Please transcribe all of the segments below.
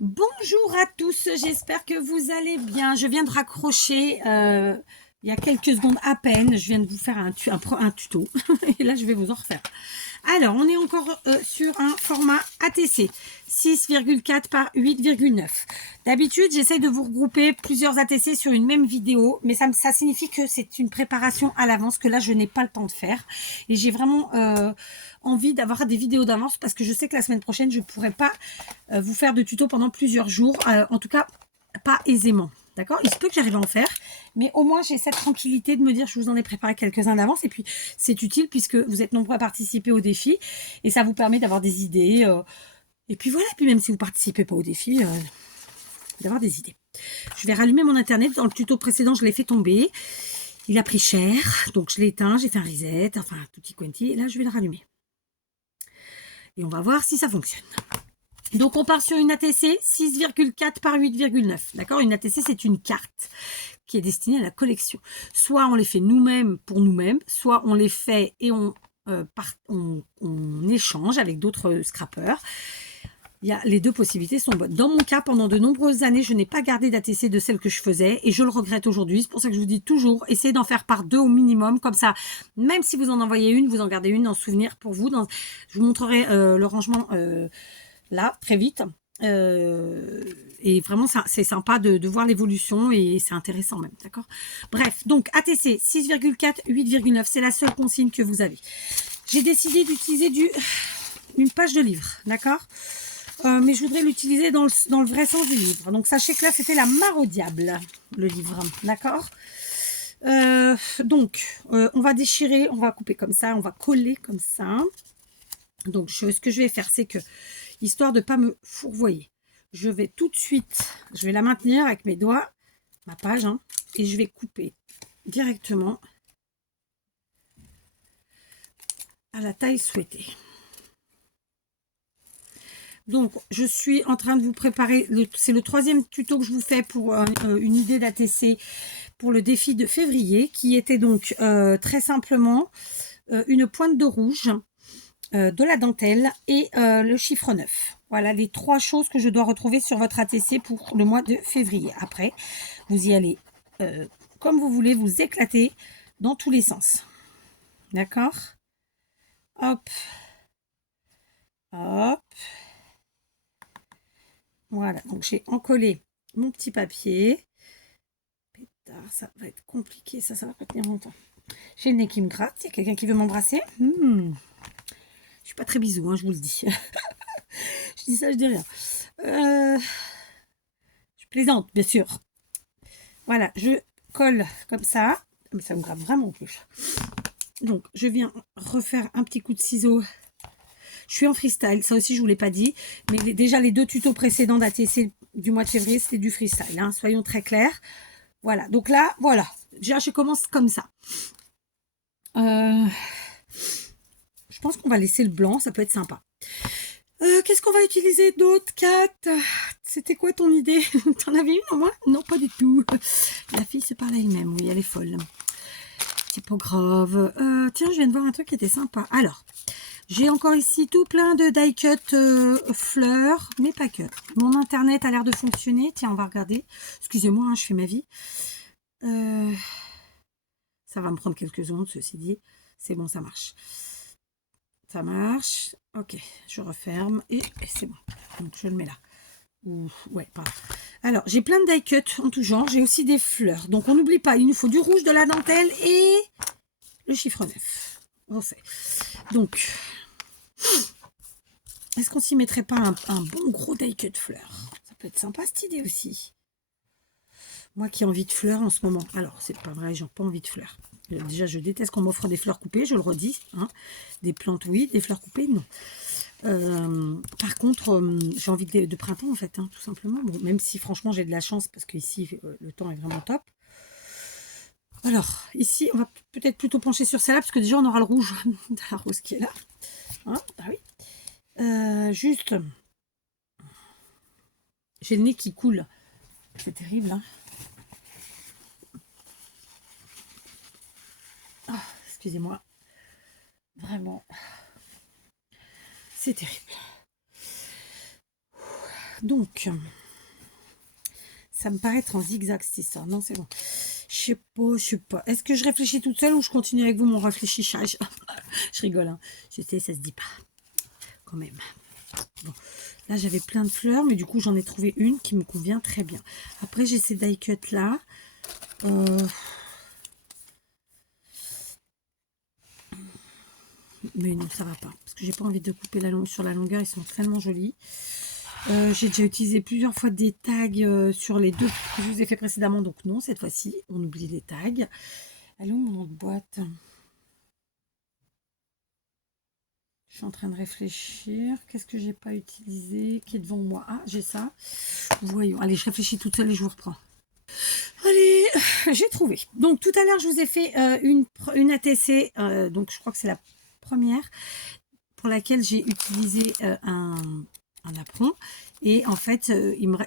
Bonjour à tous, j'espère que vous allez bien. Je viens de raccrocher il y a quelques secondes à peine. Je viens de vous faire un tuto et là je vais vous en refaire. Alors, on est encore sur un format ATC 6,4 par 8,9. D'habitude, j'essaye de vous regrouper plusieurs ATC sur une même vidéo, mais ça signifie que c'est une préparation à l'avance que là, je n'ai pas le temps de faire. Et j'ai vraiment envie d'avoir des vidéos d'avance parce que je sais que la semaine prochaine, je ne pourrai pas vous faire de tutos pendant plusieurs jours. En tout cas, pas aisément. D'accord? Il se peut que j'arrive à en faire, mais au moins j'ai cette tranquillité de me dire je vous en ai préparé quelques-uns d'avance et puis c'est utile puisque vous êtes nombreux à participer au défi et ça vous permet d'avoir des idées. Et puis voilà, puis même si vous participez pas au défi, d'avoir des idées. Je vais rallumer mon internet. Dans le tuto précédent, je l'ai fait tomber. Il a pris cher, donc je l'ai éteint, j'ai fait un reset, enfin tout petit quanti, et là je vais le rallumer. Et on va voir si ça fonctionne. Donc, on part sur une ATC 6,4 par 8,9. D'accord? Une ATC, c'est une carte qui est destinée à la collection. Soit on les fait nous-mêmes pour nous-mêmes, soit on les fait et on échange avec d'autres scrappers. Les deux possibilités sont bonnes. Dans mon cas, pendant de nombreuses années, je n'ai pas gardé d'ATC de celle que je faisais et je le regrette aujourd'hui. C'est pour ça que je vous dis toujours, essayez d'en faire par 2 au minimum. Comme ça, même si vous en envoyez une, vous en gardez une en souvenir pour vous. Je vous montrerai le rangement là, très vite. Et vraiment, c'est sympa de voir l'évolution et c'est intéressant même, d'accord? Bref, donc ATC 6,4, 8,9, c'est la seule consigne que vous avez. J'ai décidé d'utiliser une page de livre, d'accord? Mais je voudrais l'utiliser dans le vrai sens du livre. Donc, sachez que là, c'était la mare au diable, le livre, d'accord? On va déchirer, on va couper comme ça, on va coller comme ça. Donc, ce que je vais faire, c'est que histoire de ne pas me fourvoyer. Je vais tout de suite, je vais la maintenir avec mes doigts, ma page, hein, et je vais couper directement à la taille souhaitée. Donc, je suis en train de vous préparer, c'est le 3e tuto que je vous fais pour une idée d'ATC pour le défi de février, qui était donc très simplement une pointe de rouge, de la dentelle et le chiffre 9. Voilà les 3 choses que je dois retrouver sur votre ATC pour le mois de février. Après, vous y allez comme vous voulez, vous éclater dans tous les sens. D'accord? Hop. Hop. Voilà, donc j'ai encollé mon petit papier. Pétard, ça va être compliqué, ça va pas tenir longtemps. J'ai le nez qui me gratte, il y a quelqu'un qui veut m'embrasser. Je suis pas très bisou, hein, je vous le dis. Je dis ça, je dis rien. Je plaisante, bien sûr. Voilà, je colle comme ça. Mais ça me gratte vraiment plus. Donc, je viens refaire un petit coup de ciseau. Je suis en freestyle, ça aussi, je ne vous l'ai pas dit. Mais déjà, les 2 tutos précédents d'ATC du mois de février, c'était du freestyle. Hein, soyons très clairs. Voilà, donc là, voilà. Déjà, je commence comme ça. Je pense qu'on va laisser le blanc, ça peut être sympa. Qu'est-ce qu'on va utiliser d'autre, Kat? C'était quoi ton idée? T'en avais une au moins? Non, pas du tout. La fille se parle à elle-même, oui, elle est folle. C'est pas grave. Tiens, je viens de voir un truc qui était sympa. Alors, j'ai encore ici tout plein de die cut fleurs, mais pas que. Mon internet a l'air de fonctionner. Tiens, on va regarder. Excusez-moi, hein, je fais ma vie. Ça va me prendre quelques secondes, ceci dit. C'est bon, ça marche. Ça marche. Ok, je referme et c'est bon. Donc, je le mets là. Ouais, pardon. Alors, j'ai plein de die cut en tout genre. J'ai aussi des fleurs. Donc, on n'oublie pas, il nous faut du rouge, de la dentelle et le chiffre 9. On sait. Donc, est-ce qu'on s'y mettrait pas un bon gros die cut fleurs? Ça peut être sympa cette idée aussi. Moi qui ai envie de fleurs en ce moment. Alors, c'est pas vrai, j'ai pas envie de fleurs. Déjà, je déteste qu'on m'offre des fleurs coupées, je le redis. Hein. Des plantes, oui, des fleurs coupées, non. Par contre, j'ai envie de printemps, en fait, hein, tout simplement. Bon, même si, franchement, j'ai de la chance, parce qu'ici, le temps est vraiment top. Alors, ici, on va peut-être plutôt pencher sur celle-là, parce que déjà, on aura le rouge de la rose qui est là. Hein, ah oui. Juste, j'ai le nez qui coule. C'est terrible, hein. Oh, excusez-moi. Vraiment. C'est terrible. donc, ça me paraît être en zigzag, c'est ça. Non, c'est bon. Je sais pas. Est-ce que je réfléchis toute seule ou je continue avec vous mon réfléchissage? Je rigole, hein. Je sais, ça se dit pas. Quand même. Bon. Là, j'avais plein de fleurs, mais du coup, j'en ai trouvé une qui me convient très bien. Après, j'ai ces die cuts là. Mais non, ça va pas. Parce que j'ai pas envie de couper sur la longueur. Ils sont tellement jolis. J'ai déjà utilisé plusieurs fois des tags sur les deux que je vous ai fait précédemment. Donc non, cette fois-ci, on oublie les tags. Allez, où mon autre boîte? Je suis en train de réfléchir. Qu'est-ce que j'ai pas utilisé qui est devant moi? Ah, j'ai ça. Voyons. Allez, je réfléchis toute seule et je vous reprends. Allez, j'ai trouvé. Donc tout à l'heure, je vous ai fait une ATC. Donc je crois que c'est la première pour laquelle j'ai utilisé un apron. Et en fait,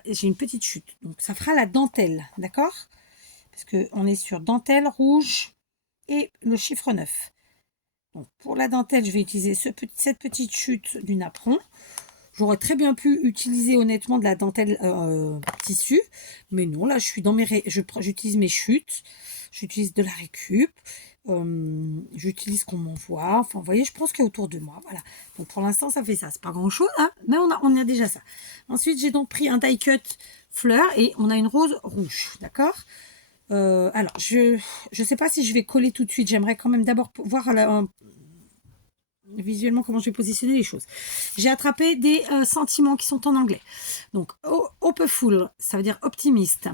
j'ai une petite chute. Donc ça fera la dentelle, d'accord? Parce qu'on est sur dentelle rouge et le chiffre 9. Donc pour la dentelle, je vais utiliser cette petite chute du napperon. J'aurais très bien pu utiliser honnêtement de la dentelle tissu, mais non, là je suis dans j'utilise mes chutes, j'utilise de la récup, j'utilise ce qu'on m'envoie, enfin vous voyez, je pense qu'il y a autour de moi, voilà. Donc pour l'instant ça fait ça, c'est pas grand chose, hein, mais on a déjà ça. Ensuite j'ai donc pris un die cut fleur et on a une rose rouge, d'accord. Alors je sais pas si je vais coller tout de suite, j'aimerais quand même d'abord voir visuellement comment je vais positionner les choses. J'ai attrapé des sentiments qui sont en anglais. Donc, hopeful, ça veut dire optimiste.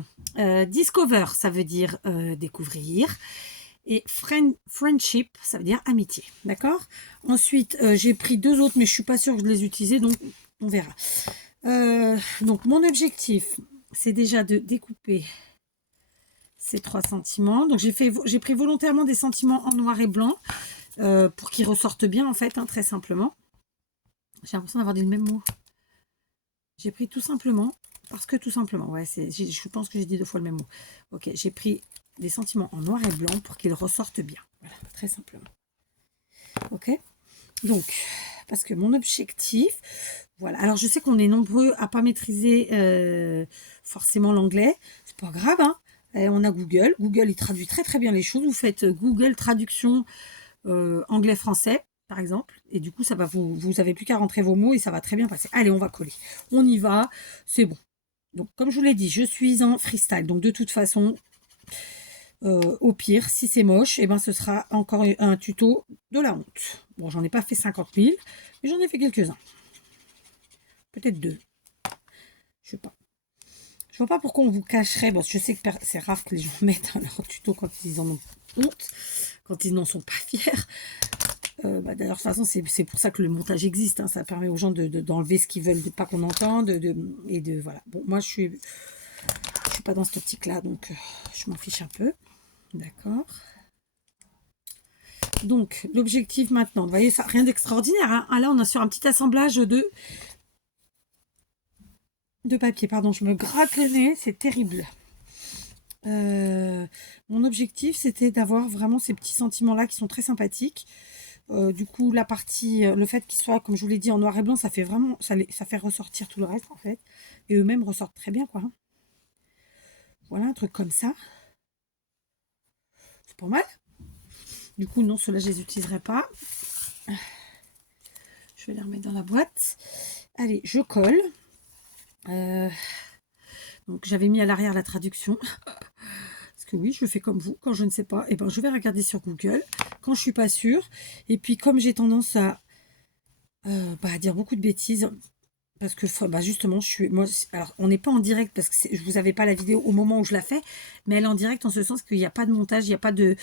Discover, ça veut dire découvrir. Et friendship, ça veut dire amitié. D'accord? Ensuite, j'ai pris deux autres, mais je suis pas sûre que je les utiliser, donc on verra. Donc, mon objectif, c'est déjà de découper ces trois sentiments. Donc, j'ai pris volontairement des sentiments en noir et blanc. Pour qu'ils ressortent bien en fait, hein, très simplement. J'ai l'impression d'avoir dit le même mot. J'ai pris tout simplement, parce que tout simplement, ouais, je pense que j'ai dit deux fois le même mot. Ok, j'ai pris des sentiments en noir et blanc pour qu'ils ressortent bien. Voilà, très simplement. Ok, donc, parce que mon objectif, voilà. Alors, je sais qu'on est nombreux à pas maîtriser forcément l'anglais. C'est pas grave, hein. On a Google. Google, il traduit très très bien les choses. Vous faites Google traduction anglais-français, par exemple. Et du coup, ça va vous avez plus qu'à rentrer vos mots et ça va très bien passer. Allez, on va coller. On y va. C'est bon. Donc, comme je vous l'ai dit, je suis en freestyle. Donc, de toute façon, au pire, si c'est moche, et ben, ce sera encore un tuto de la honte. Bon, j'en ai pas fait 50 000, mais j'en ai fait quelques-uns. Peut-être deux. Je sais pas. Je vois pas pourquoi on vous cacherait. Bon, je sais que c'est rare que les gens mettent leur tuto quand ils en ont honte, quand ils n'en sont pas fiers. D'ailleurs, de toute façon, c'est pour ça que le montage existe. Hein. Ça permet aux gens d'enlever ce qu'ils veulent pas qu'on entende. Voilà. Bon, moi, je suis pas dans cette optique-là, donc je m'en fiche un peu. D'accord. Donc, l'objectif maintenant, vous voyez, ça, rien d'extraordinaire. Hein. Ah, là, on est sur un petit assemblage de papier. Pardon, je me gratte le nez, c'est terrible. Mon objectif, c'était d'avoir vraiment ces petits sentiments-là qui sont très sympathiques. Du coup, la partie, le fait qu'ils soient, comme je vous l'ai dit, en noir et blanc, ça fait vraiment, ça fait ressortir tout le reste, en fait. Et eux-mêmes ressortent très bien, quoi. Hein. Voilà, un truc comme ça. C'est pas mal. Du coup, non, ceux-là, je les utiliserai pas. Je vais les remettre dans la boîte. Allez, je colle. Donc, j'avais mis à l'arrière la traduction. Parce que oui, je fais comme vous. Quand je ne sais pas, eh ben, je vais regarder sur Google. Quand je suis pas sûre. Et puis, comme j'ai tendance à dire beaucoup de bêtises, parce que justement, alors, on n'est pas en direct parce que je vous avais pas la vidéo au moment où je la fais, mais elle est en direct en ce sens qu'il n'y a pas de montage, il n'y a pas de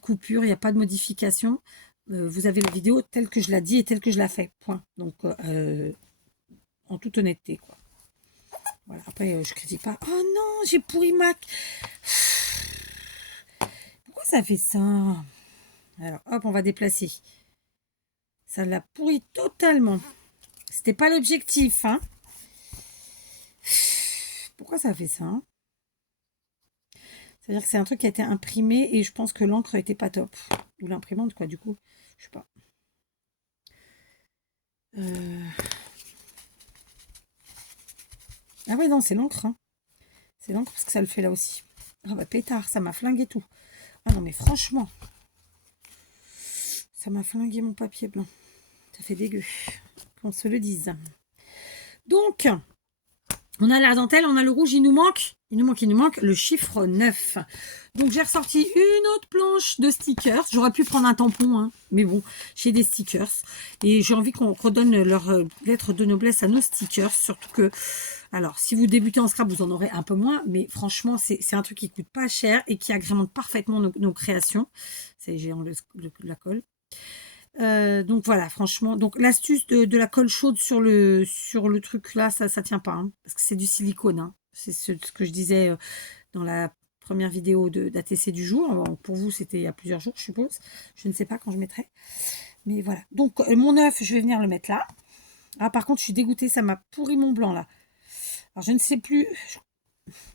coupure, il n'y a pas de modification. Vous avez la vidéo telle que je la dis et telle que je la fais. Point. Donc, en toute honnêteté, quoi. Voilà. Après, je critique pas. Oh non, j'ai pourri Mac. Pourquoi ça fait ça? Alors, hop, on va déplacer. Ça l'a pourri totalement. C'était pas l'objectif, hein. Pourquoi ça fait ça? C'est-à-dire que c'est un truc qui a été imprimé et je pense que l'encre n'était pas top. Ou l'imprimante, quoi, du coup. Je sais pas. Ah ouais, non, c'est l'encre. Hein. C'est l'encre parce que ça le fait là aussi. Ah bah pétard, ça m'a flingué tout. Ah non, mais franchement, ça m'a flingué mon papier blanc. Ça fait dégueu, qu'on se le dise. Donc, on a la dentelle, on a le rouge, il nous manque le chiffre 9. Donc, j'ai ressorti une autre planche de stickers. J'aurais pu prendre un tampon, hein, mais bon, j'ai des stickers. Et j'ai envie qu'on redonne leur lettre de noblesse à nos stickers. Surtout que, alors, si vous débutez en scrap, vous en aurez un peu moins. Mais franchement, c'est un truc qui coûte pas cher et qui agrémente parfaitement nos créations. J'ai enlevé la colle. Donc voilà, franchement, donc l'astuce de la colle chaude sur le truc là, ça tient pas, hein, parce que c'est du silicone. Hein. C'est ce que je disais dans la première vidéo d'ATC du jour. Bon, pour vous, c'était il y a plusieurs jours, je suppose. Je ne sais pas quand je mettrai. Mais voilà. Donc mon œuf, je vais venir le mettre là. Ah, par contre, je suis dégoûtée, ça m'a pourri mon blanc là. Alors je ne sais plus,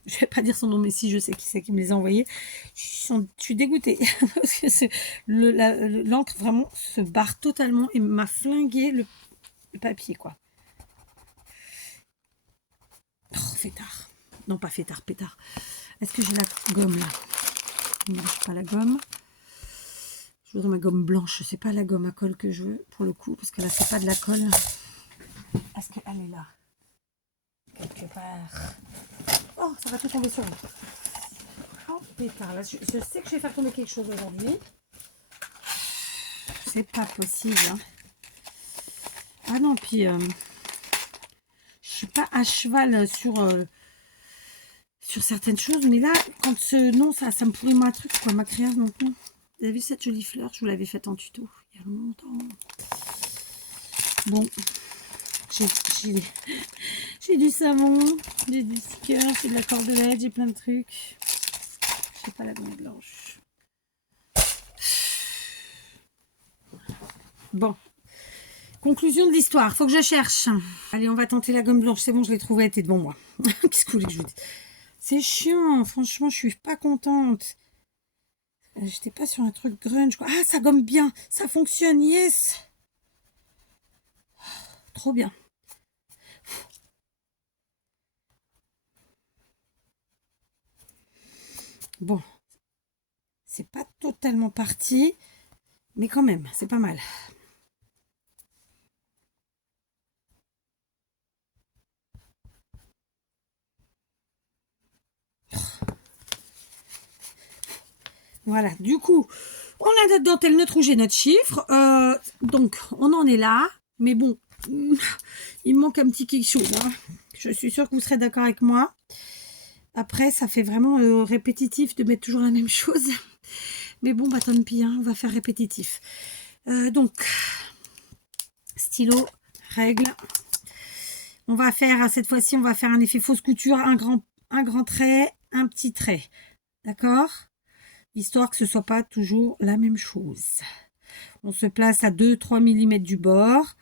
je vais pas dire son nom, mais si, je sais qui c'est qui me les a envoyés. Je suis dégoûtée parce que l'encre vraiment se barre totalement et m'a flingué le papier, quoi. Oh, fêtard. Non, pas fêtard, pétard. Est-ce que j'ai la gomme là? Non, je pas la gomme. Je voudrais ma gomme blanche. C'est pas la gomme à colle que je veux pour le coup, parce que là, c'est pas de la colle. Est-ce qu'elle est là? Quelque part. Oh, ça va tout tomber sur moi. Oh, pétard, là, je sais que je vais faire tomber quelque chose aujourd'hui. C'est pas possible. Hein. Ah non, puis je suis pas à cheval sur certaines choses, mais là, quand non, ça me pourrit ma truc, quoi, ma création. Donc non. Vous avez vu cette jolie fleur? Je vous l'avais faite en tuto il y a longtemps. Bon, j'ai du savon, j'ai du sticker, j'ai de la cordelette, j'ai plein de trucs. J'ai pas la gomme blanche. Bon. Conclusion de l'histoire, faut que je cherche. Allez, on va tenter la gomme blanche. C'est bon, je l'ai trouvée, elle était devant moi. Qu'est-ce que vous voulez que je vous dise? C'est chiant, franchement, je suis pas contente. J'étais pas sur un truc grunge, quoi. Ah, ça gomme bien, ça fonctionne, yes. Trop bien. Bon, c'est pas totalement parti, mais quand même, c'est pas mal. Voilà, du coup, on a notre dentelle, notre rouge et notre chiffre. Donc, on en est là. Mais bon, il me manque un petit quelque chose. Hein. Je suis sûre que vous serez d'accord avec moi. Après, ça fait vraiment répétitif de mettre toujours la même chose. Mais bon, bah tant pis, hein, on va faire répétitif. Donc, stylo, règle. On va faire, cette fois-ci, on va faire un effet fausse couture, un grand trait, un petit trait. D'accord? Histoire que ce ne soit pas toujours la même chose. On se place à 2-3 mm du bord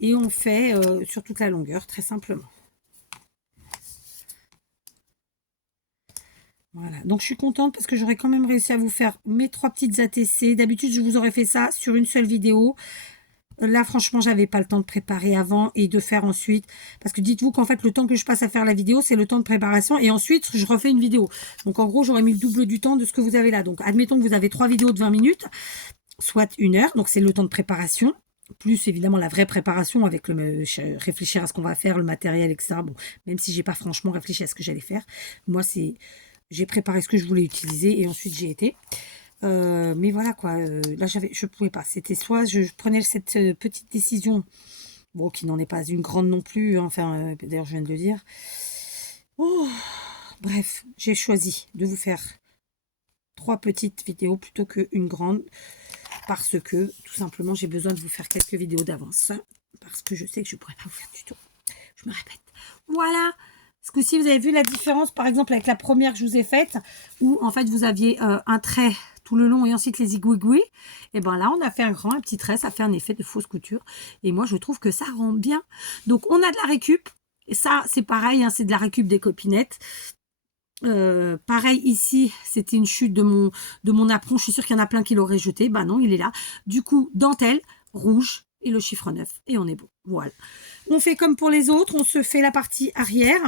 et on fait sur toute la longueur, très simplement. Voilà, donc je suis contente parce que j'aurais quand même réussi à vous faire mes 3 petites ATC. D'habitude, je vous aurais fait ça sur une seule vidéo. Là, franchement, j'avais pas le temps de préparer avant et de faire ensuite. Parce que dites-vous qu'en fait, le temps que je passe à faire la vidéo, c'est le temps de préparation. Et ensuite, je refais une vidéo. Donc, en gros, j'aurais mis le double du temps de ce que vous avez là. Donc, admettons que vous avez 3 vidéos de 20 minutes, soit 1 heure. Donc, c'est le temps de préparation. Plus, évidemment, la vraie préparation avec réfléchir à ce qu'on va faire, le matériel, etc. Bon, même si j'ai pas franchement réfléchi à ce que j'allais faire. Moi, j'ai préparé ce que je voulais utiliser et ensuite, j'ai été... mais voilà quoi, là je pouvais pas, c'était soit je prenais cette petite décision, bon qui n'en est pas une grande non plus, hein, enfin d'ailleurs je viens de le dire. Oh, bref, j'ai choisi de vous faire 3 petites vidéos plutôt qu'une grande, parce que tout simplement j'ai besoin de vous faire quelques vidéos d'avance, parce que je sais que je pourrais pas vous faire du tout, je me répète. Voilà. Ce coup-ci, vous avez vu la différence, par exemple, avec la première que je vous ai faite, où, en fait, vous aviez un trait tout le long et ensuite les igouigouis. Et bien là, on a fait un petit trait, ça fait un effet de fausse couture. Et moi, je trouve que ça rend bien. Donc, on a de la récup. Et ça, c'est pareil, hein, c'est de la récup des copinettes. Pareil ici, c'était une chute de mon apron. Je suis sûre qu'il y en a plein qui l'auraient jeté. Ben non, il est là. Du coup, dentelle, rouge et le chiffre 9. Et on est bon. Voilà. On fait comme pour les autres. On se fait la partie arrière.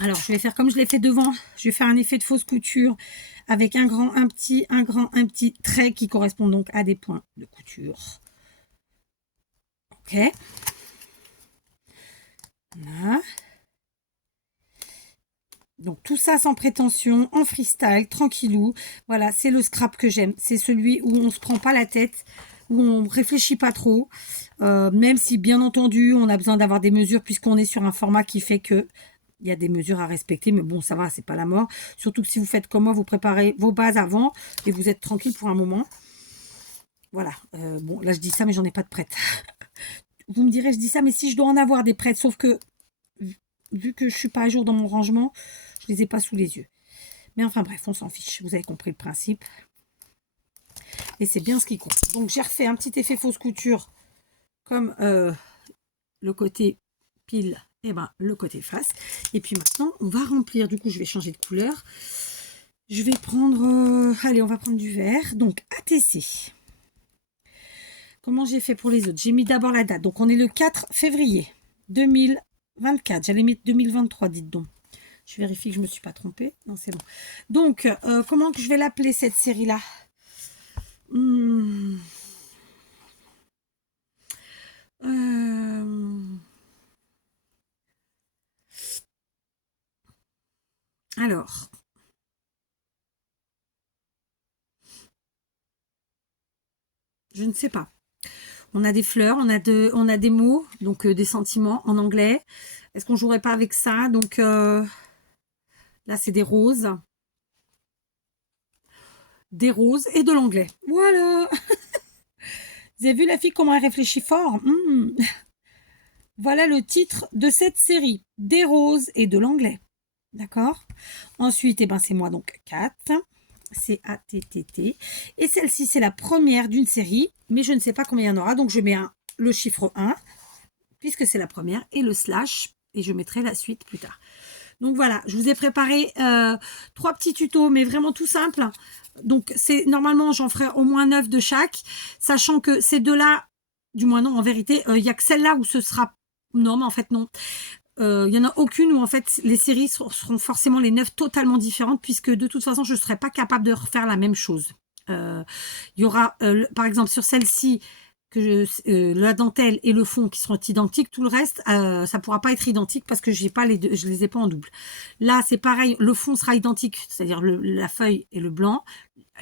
Alors, je vais faire comme je l'ai fait devant. Je vais faire un effet de fausse couture avec un grand, un petit, un grand, un petit trait qui correspond donc à des points de couture. Ok. Voilà. Donc, tout ça sans prétention, en freestyle, tranquillou. Voilà, c'est le scrap que j'aime. C'est celui où on se prend pas la tête, où on réfléchit pas trop. Même si, bien entendu, on a besoin d'avoir des mesures puisqu'on est sur un format qui fait que il y a des mesures à respecter, mais bon, ça va, c'est pas la mort. Surtout que si vous faites comme moi, vous préparez vos bases avant et vous êtes tranquille pour un moment. Voilà. Bon, là, je dis ça, mais j'en ai pas de prête. Vous me direz, je dis ça, mais si je dois en avoir des prêtes, sauf que vu que je suis pas à jour dans mon rangement, je les ai pas sous les yeux. Mais enfin bref, on s'en fiche. Vous avez compris le principe. Et c'est bien ce qui compte. Donc, j'ai refait un petit effet fausse couture comme le côté pile et ben le côté face. Et puis maintenant, on va remplir. Du coup, je vais changer de couleur. Je vais prendre... allez, on va prendre du vert. Donc, ATC. Comment j'ai fait pour les autres? J'ai mis d'abord la date. Donc, on est le 4 février 2024. J'allais mettre 2023, dites donc. Je vérifie que je ne me suis pas trompée. Non, c'est bon. Donc, comment que je vais l'appeler, cette série-là? Alors, je ne sais pas. On a des fleurs, on a des mots, donc des sentiments en anglais. Est-ce qu'on jouerait pas avec ça? Donc là, c'est des roses. Des roses et de l'anglais. Voilà. Vous avez vu la fille comment elle réfléchit fort? Voilà le titre de cette série. Des roses et de l'anglais. D'accord? Ensuite, eh ben, c'est moi donc 4. C-A-T-T-T. Et celle-ci, c'est la première d'une série, mais je ne sais pas combien il y en aura. Donc, je mets le chiffre 1, puisque c'est la première, et le slash, et je mettrai la suite plus tard. Donc voilà, je vous ai préparé 3 petits tutos, mais vraiment tout simple. Donc c'est normalement, j'en ferai au moins 9 de chaque, sachant que ces deux-là, du moins non, en vérité, il n'y a que celle-là où ce sera... Non, mais en fait, non. Il n'y en a aucune où en fait les séries seront forcément les 9 totalement différentes, puisque de toute façon, je ne serai pas capable de refaire la même chose. Il y aura, par exemple, sur celle-ci, la dentelle et le fond qui seront identiques, tout le reste ça pourra pas être identique parce que j'ai pas les deux, je les ai pas en double. Là c'est pareil, le fond sera identique, c'est-à-dire la feuille et le blanc,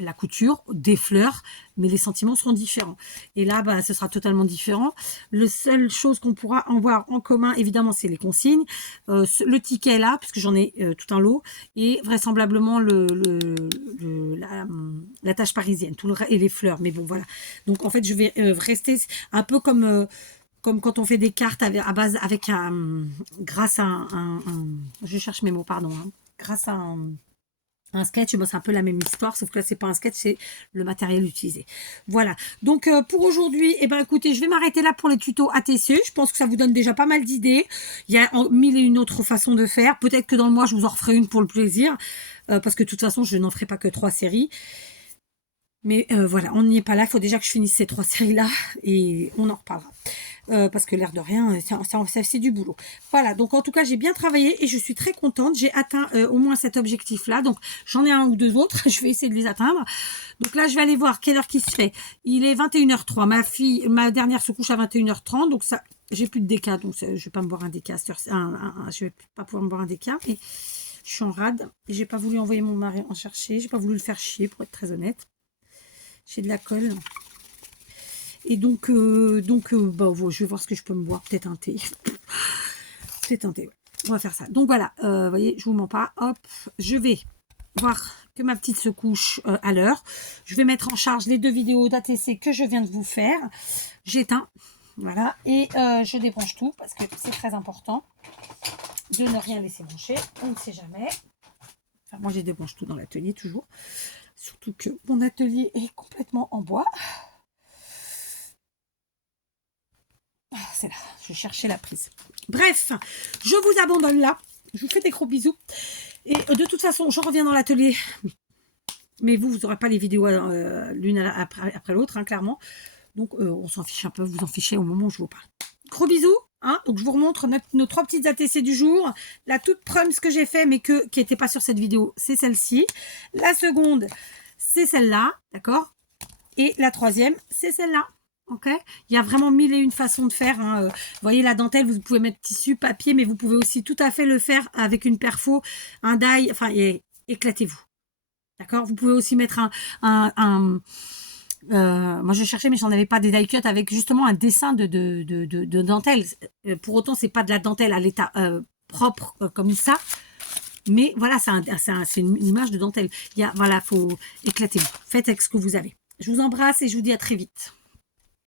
la couture, des fleurs, mais les sentiments seront différents. Et là, bah, ce sera totalement différent. La seule chose qu'on pourra en voir en commun, évidemment, c'est les consignes. Le ticket là, puisque j'en ai tout un lot, et vraisemblablement la tâche parisienne, et les fleurs. Mais bon, voilà. Donc, en fait, je vais rester un peu comme quand on fait des cartes à base avec grâce à je cherche mes mots, pardon, hein, grâce à un sketch, bon, c'est un peu la même histoire, sauf que là, c'est pas un sketch, c'est le matériel utilisé. Voilà. Donc, pour aujourd'hui, eh ben, écoutez, je vais m'arrêter là pour les tutos ATC. Je pense que ça vous donne déjà pas mal d'idées. Il y a mille et une autres façons de faire. Peut-être que dans le mois, je vous en referai une pour le plaisir, parce que de toute façon, je n'en ferai pas que 3 séries. Mais voilà, on n'y est pas là. Il faut déjà que je finisse ces 3 séries-là et on en reparlera. Parce que l'air de rien, c'est du boulot. Voilà, donc en tout cas, j'ai bien travaillé et je suis très contente. J'ai atteint au moins cet objectif-là. Donc, j'en ai un ou deux autres. Je vais essayer de les atteindre. Donc là, je vais aller voir quelle heure qui se fait. Il est 21h03. Ma dernière se couche à 21h30. Donc ça, j'ai plus de déca. Donc, je vais pas me boire un déca. Je vais pas pouvoir me boire un déca. Et je suis en rade. Et j'ai pas voulu envoyer mon mari en chercher. J'ai pas voulu le faire chier, pour être très honnête. J'ai de la colle. Et donc, bah, je vais voir ce que je peux me boire. Peut-être un thé. Peut-être un thé, ouais. On va faire ça. Donc voilà, vous voyez, je vous mens pas. Hop, je vais voir que ma petite se couche à l'heure. Je vais mettre en charge les 2 vidéos d'ATC que je viens de vous faire. J'éteins. Voilà. Et je débranche tout parce que c'est très important de ne rien laisser brancher. On ne sait jamais. Enfin, moi, je débranche tout dans l'atelier toujours. Surtout que mon atelier est complètement en bois. C'est là, je cherchais la prise. Bref, je vous abandonne là. Je vous fais des gros bisous. Et de toute façon, je reviens dans l'atelier. Mais vous n'aurez pas les vidéos l'une après l'autre, hein, clairement. Donc, on s'en fiche un peu. Vous en fichez au moment où je vous parle. Gros bisous. Hein. Donc, je vous remontre nos 3 petites ATC du jour. La toute première, ce que j'ai fait, mais qui n'était pas sur cette vidéo, c'est celle-ci. La seconde, c'est celle-là, d'accord? Et la troisième, c'est celle-là. Ok, il y a vraiment 1001 façons de faire. Hein. Vous voyez la dentelle, vous pouvez mettre tissu, papier, mais vous pouvez aussi tout à fait le faire avec une perfo, un die, enfin, éclatez-vous. D'accord? Vous pouvez aussi mettre moi je cherchais mais j'en avais pas des die cut avec justement un dessin de dentelle. Pour autant c'est pas de la dentelle à l'état propre comme ça, mais voilà c'est une image de dentelle. Voilà, faut éclater. Faites avec ce que vous avez. Je vous embrasse et je vous dis à très vite.